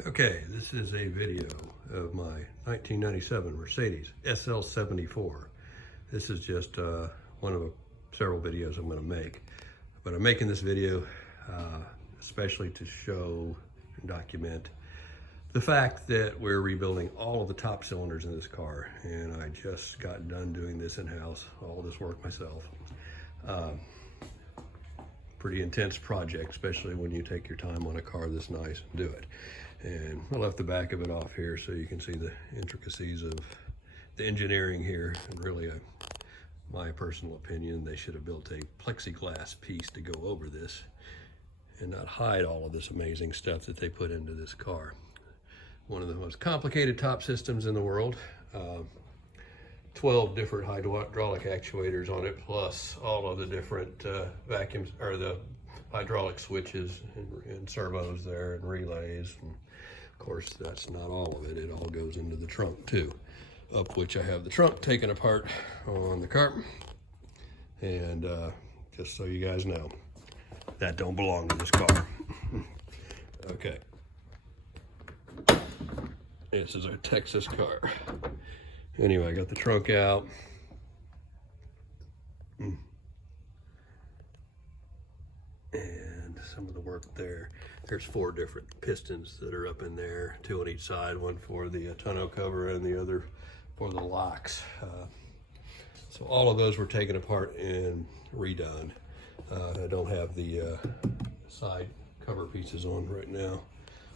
Okay, this is a video of my 1997 Mercedes SL74. This is just one of several videos I'm going to make. But I'm making this video especially to show and document the fact that we're rebuilding all of the top cylinders in this car. And I just got done doing this in-house, all this work myself. Pretty intense project, especially when you take your time on a car this nice and do it. And I left the back of it off here so you can see the intricacies of the engineering here. And really, my personal opinion, they should have built a plexiglass piece to go over this and not hide all of this amazing stuff that they put into this car. One of the most complicated top systems in the world. 12 different hydraulic actuators on it, plus all of the different vacuums, or the hydraulic switches and servos there and relays. And of course, that's not all of it. It all goes into the trunk too, up which I have the trunk taken apart on the car. And just so you guys know, that don't belong to this car. Okay. This is a Texas car. Anyway, I got the trunk out. And some of the work there. There's 4 different pistons that are up in there, 2 on each side, one for the tonneau cover and the other for the locks. So all of those were taken apart and redone. I don't have the side cover pieces on right now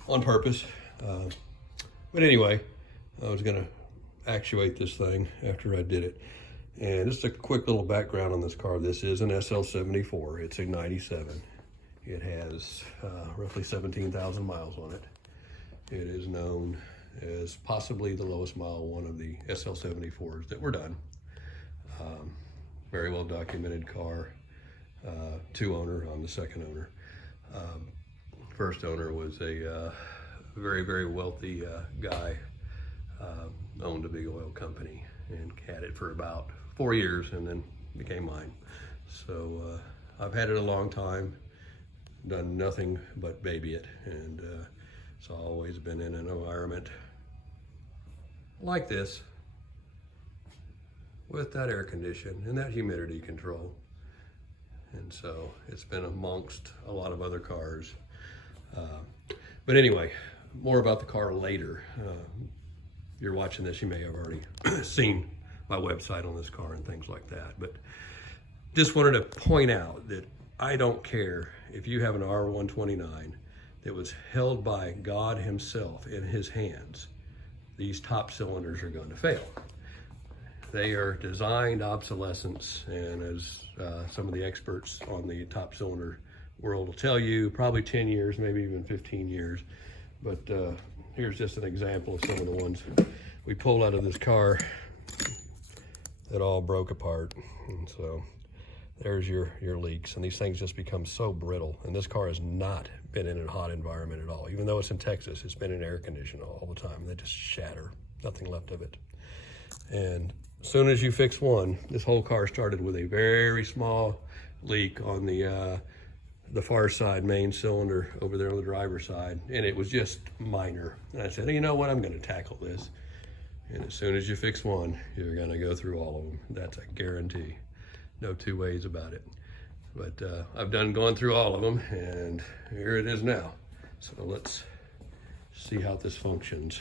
on purpose. But anyway, I was gonna actuate this thing after I did it. And just a quick little background on this car. This is an SL74. It's a 97. It has roughly 17,000 miles on it. It is known as possibly the lowest mile one of the SL74s that were done. Very well documented car. 2 owner, I'm the 2nd owner. First owner was a very, very wealthy guy. Owned a big oil company and had it for about 4 years and then became mine. So I've had it a long time, done nothing but baby it, and it's always been in an environment like this with that air condition and that humidity control. And so it's been amongst a lot of other cars. But anyway, more about the car later. You're watching this, you may have already seen my website on this car and things like that. But just wanted to point out that I don't care if you have an R129 that was held by God himself in his hands. These top cylinders are going to fail. They are designed obsolescence, and as some of the experts on the top cylinder world will tell you, probably 10 years, maybe even 15 years. But here's just an example of some of the ones we pulled out of this car that all broke apart. And so there's your leaks. And these things just become so brittle. And this car has not been in a hot environment at all. Even though it's in Texas, it's been in air conditioning all the time. They just shatter, nothing left of it. And as soon as you fix one, this whole car started with a very small leak on the far side main cylinder over there on the driver's side, and it was just minor. And I said, you know what, I'm going to tackle this. And as soon as you fix one, you're going to go through all of them. That's a guarantee. No 2 ways about it. But I've gone through all of them, and here it is now. So let's see how this functions.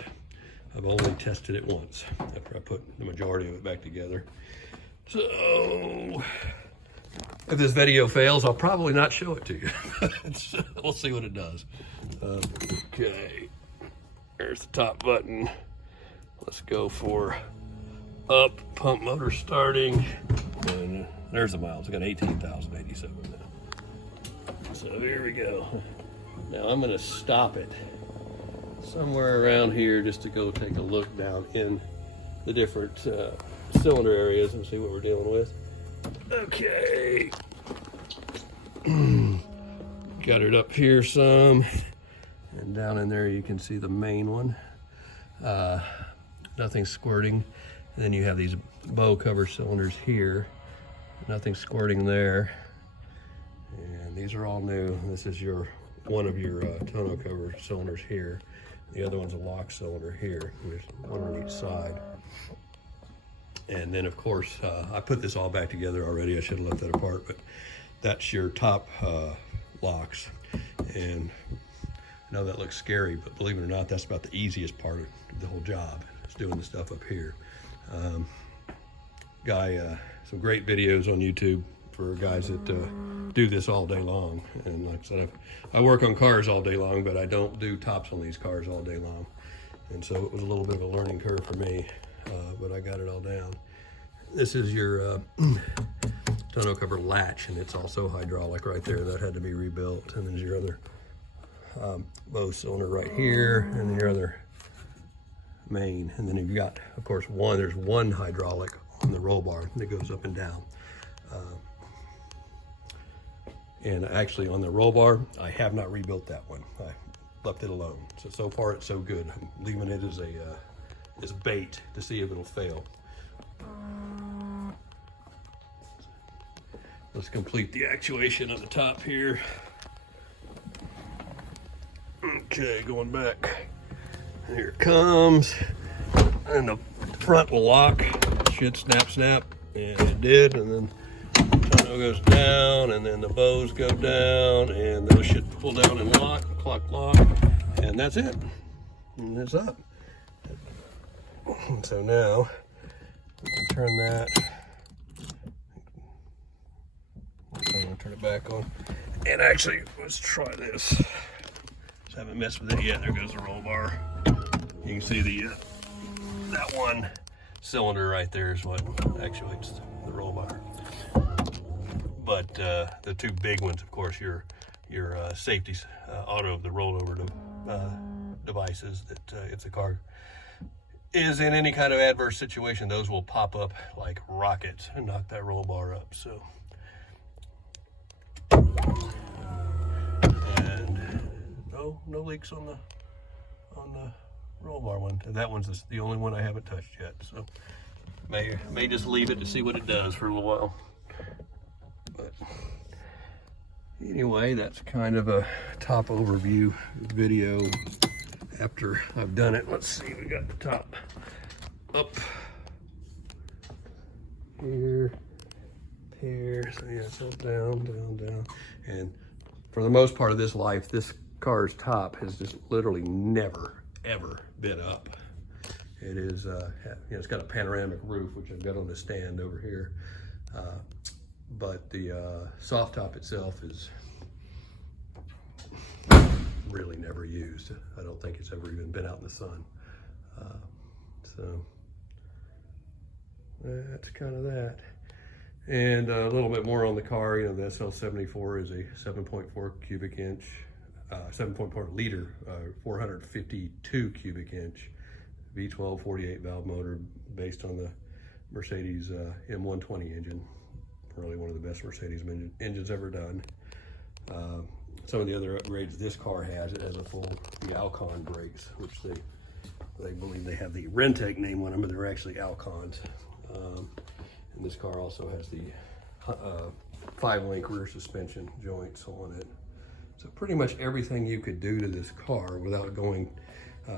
I've only tested it once after I put the majority of it back together. So if this video fails, I'll probably not show it to you. We'll see what it does. Okay, there's the top button. Let's go for up, pump motor starting, and there's the miles. I got 18,087 now. So here we go. Now I'm gonna stop it somewhere around here just to go take a look down in the different cylinder areas and see what we're dealing with. Okay, got it up here some, and down in there you can see the main one. Nothing squirting. And then you have these bow cover cylinders here, nothing squirting there. And these are all new. This is one of your tonneau cover cylinders here. The other one's a lock cylinder here. There's one on each side. And then of course, I put this all back together already. I should have left that apart, but that's your top locks. And I know that looks scary, but believe it or not, that's about the easiest part of the whole job, is doing the stuff up here. Some great videos on YouTube for guys that do this all day long. And like I said, I work on cars all day long, but I don't do tops on these cars all day long. And so it was a little bit of a learning curve for me, but I got it all down. This is your tonneau cover latch, and it's also hydraulic right there. That had to be rebuilt. And there's your other bow cylinder right here, and then your other main. And then you've got, of course, there's one hydraulic on the roll bar that goes up and down. And actually on the roll bar, I have not rebuilt that one. I left it alone. So far it's so good. I'm leaving it as bait to see if it'll fail. Let's complete the actuation on the top here. Okay, going back. Here it comes. And the front will lock. Should snap, and it did. And then the tonneau goes down, and then the bows go down, and those should pull down and lock, lock, and that's it. And it's up. So now we can turn that. So I'm gonna turn it back on. And actually, let's try this. Just haven't messed with it yet. There goes the roll bar. You can see that one cylinder right there is what actuates the roll bar. But the two big ones, of course, your safety auto, the rollover devices that if the car is in any kind of adverse situation, those will pop up like rockets and knock that roll bar up. So, and no leaks on the roll bar one. That one's the only one I haven't touched yet. So may just leave it to see what it does for a little while. But anyway, that's kind of a top overview video after I've done it. Let's see, we got the top up here, so yeah, it's all down. And for the most part of this life, this car's top has just literally never, ever been up. It is, it's got a panoramic roof, which I've got on the stand over here. But the soft top itself is really never used. I don't think it's ever even been out in the sun. So that's kind of that. And a little bit more on the car. The Sl74 is a 7.4 cubic inch, 7.4 liter, 452 cubic inch V12 48 valve motor based on the Mercedes M120 engine. Really one of the best Mercedes engines ever done. Some of the other upgrades this car has, it has the Alcon brakes, which they believe they have the Rentec name on them, but they're actually Alcons. And this car also has the 5-link rear suspension joints on it. So pretty much everything you could do to this car without going,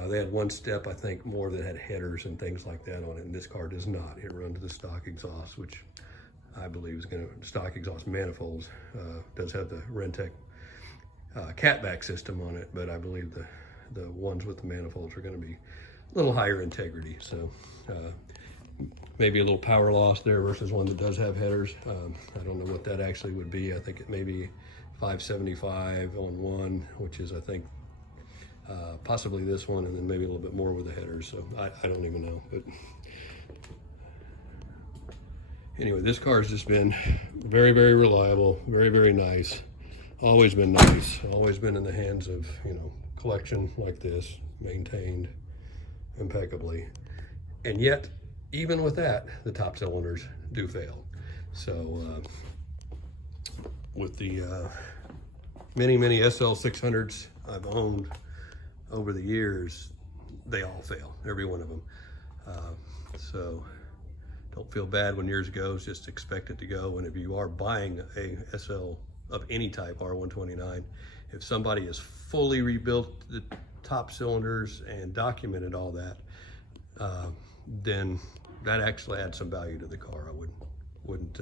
they had one step, I think, more that had headers and things like that on it, and this car does not. It runs the stock exhaust, which I believe is stock exhaust manifolds. Does have the Rentec catback system on it, but I believe the ones with the manifolds are going to be a little higher integrity. So maybe a little power loss there versus one that does have headers. I don't know what that actually would be. I think it may be 575 on one, which is, I think, possibly this one, and then maybe a little bit more with the headers. So I don't even know. But anyway, this car has just been very, very reliable, very, very nice. Always been nice. Always been in the hands of, collection like this, maintained impeccably. And yet, even with that, the top cylinders do fail. So with the many Sl600s I've owned over the years, they all fail, every one of them. So don't feel bad when yours goes, just expect it to go. And if you are buying a SL of any type, R129, if somebody has fully rebuilt the top cylinders and documented all that, then that actually adds some value to the car. I wouldn't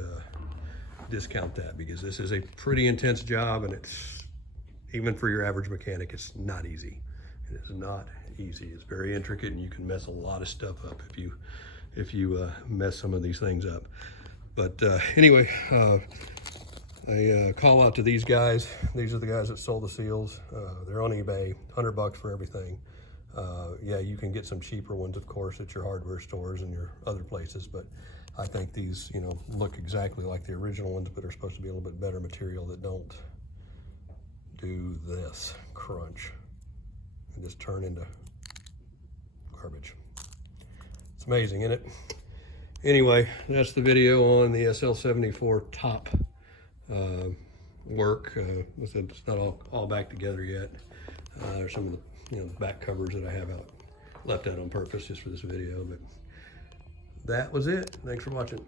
discount that, because this is a pretty intense job, and it's, even for your average mechanic, it's not easy. It is not easy. It's very intricate, and you can mess a lot of stuff up if you mess some of these things up. But anyway, a call out to these guys. These are the guys that sold the seals. They're on eBay, $100 for everything. Yeah, you can get some cheaper ones, of course, at your hardware stores and your other places, but I think these, you know, look exactly like the original ones, but are supposed to be a little bit better material that don't do this crunch and just turn into garbage. It's amazing, isn't it? Anyway, that's the video on the Sl74 top work. It's not all back together yet. There's some of the, you know, back covers that I have left out on purpose just for this video, but that was it. Thanks for watching.